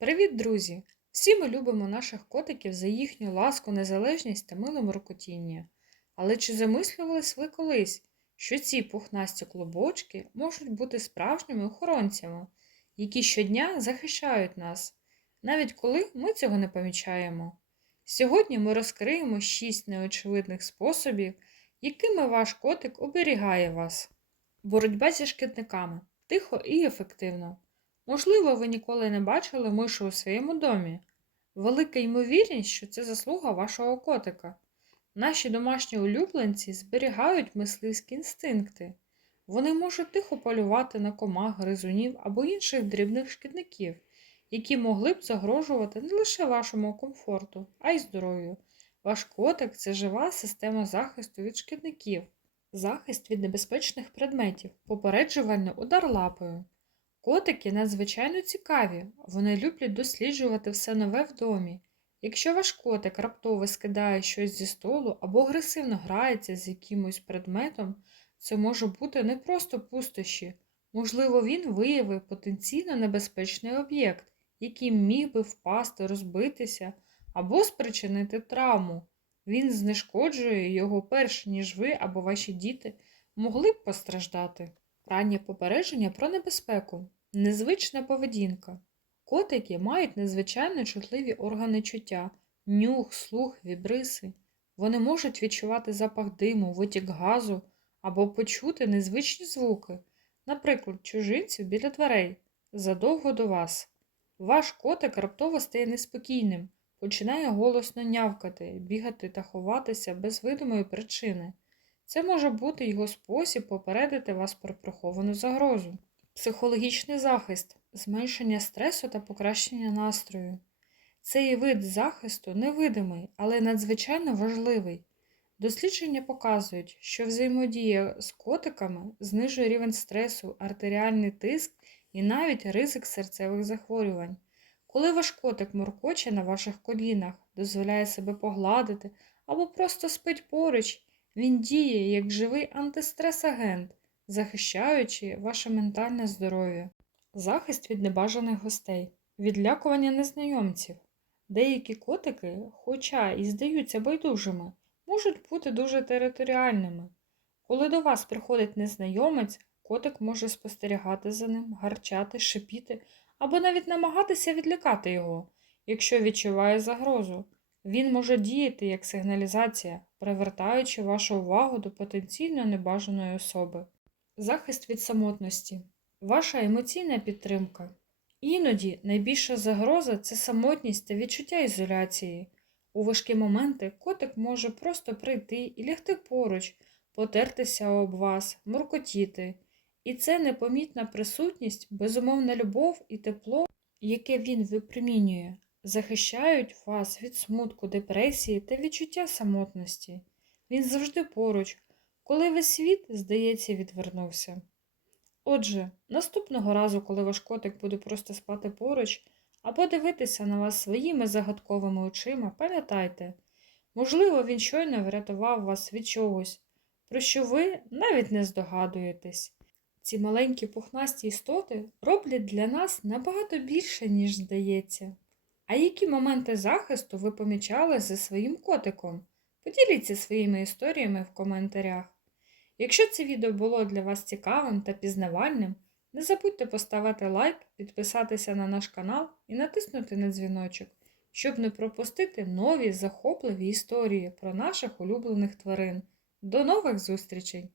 Привіт, друзі! Всі ми любимо наших котиків за їхню ласку, незалежність та миле моркотіння. Але чи замислювались ви колись, що ці пухнасті клубочки можуть бути справжніми охоронцями, які щодня захищають нас, навіть коли ми цього не помічаємо? Сьогодні ми розкриємо 6 неочевидних способів, якими ваш котик оберігає вас. Боротьба зі шкідниками тихо і ефективно. Можливо, ви ніколи не бачили мишу у своєму домі. Велика ймовірність, що це заслуга вашого котика. Наші домашні улюбленці зберігають мисливські інстинкти. Вони можуть тихо полювати на комах, гризунів або інших дрібних шкідників, які могли б загрожувати не лише вашому комфорту, а й здоров'ю. Ваш котик це жива система захисту від шкідників, захист від небезпечних предметів, попереджувальний удар лапою. Котики надзвичайно цікаві, вони люблять досліджувати все нове в домі. Якщо ваш котик раптово скидає щось зі столу або агресивно грається з якимось предметом, це може бути не просто пустощі. Можливо, він виявив потенційно небезпечний об'єкт, який міг би впасти, розбитися або спричинити травму. Він знешкоджує його перш ніж ви або ваші діти могли б постраждати. Раннє попередження про небезпеку. Незвична поведінка. Котики мають незвичайно чутливі органи чуття, нюх, слух, вібриси. Вони можуть відчувати запах диму, витік газу або почути незвичні звуки, наприклад, чужинців біля дверей, задовго до вас. Ваш котик раптово стає неспокійним, починає голосно нявкати, бігати та ховатися без видимої причини. Це може бути його спосіб попередити вас про приховану загрозу. Психологічний захист, зменшення стресу та покращення настрою. Цей вид захисту невидимий, але надзвичайно важливий. Дослідження показують, що взаємодія з котиками знижує рівень стресу, артеріальний тиск і навіть ризик серцевих захворювань. Коли ваш котик муркоче на ваших колінах, дозволяє себе погладити або просто спить поруч, він діє як живий антистрес-агент, захищаючи ваше ментальне здоров'я. Захист від небажаних гостей, відлякування незнайомців. Деякі котики, хоча і здаються байдужими, можуть бути дуже територіальними. Коли до вас приходить незнайомець, котик може спостерігати за ним, гарчати, шипіти або навіть намагатися відлякати його, якщо відчуває загрозу. Він може діяти як сигналізація, привертаючи вашу увагу до потенційно небажаної особи. Захист від самотності. Ваша емоційна підтримка. Іноді найбільша загроза це самотність та відчуття ізоляції. У важкі моменти котик може просто прийти і лягти поруч, потертися об вас, муркотіти. І це непомітна присутність, безумовна любов і тепло, яке він випромінює, захищають вас від смутку, депресії та відчуття самотності. Він завжди поруч, коли весь світ, здається, відвернувся. Отже, наступного разу, коли ваш котик буде просто спати поруч або дивитися на вас своїми загадковими очима, пам'ятайте, можливо, він щойно врятував вас від чогось, про що ви навіть не здогадуєтесь. Ці маленькі пухнасті істоти роблять для нас набагато більше, ніж здається. А які моменти захисту ви помічали зі своїм котиком? Поділіться своїми історіями в коментарях. Якщо це відео було для вас цікавим та пізнавальним, не забудьте поставити лайк, підписатися на наш канал і натиснути на дзвіночок, щоб не пропустити нові захопливі історії про наших улюблених тварин. До нових зустрічей!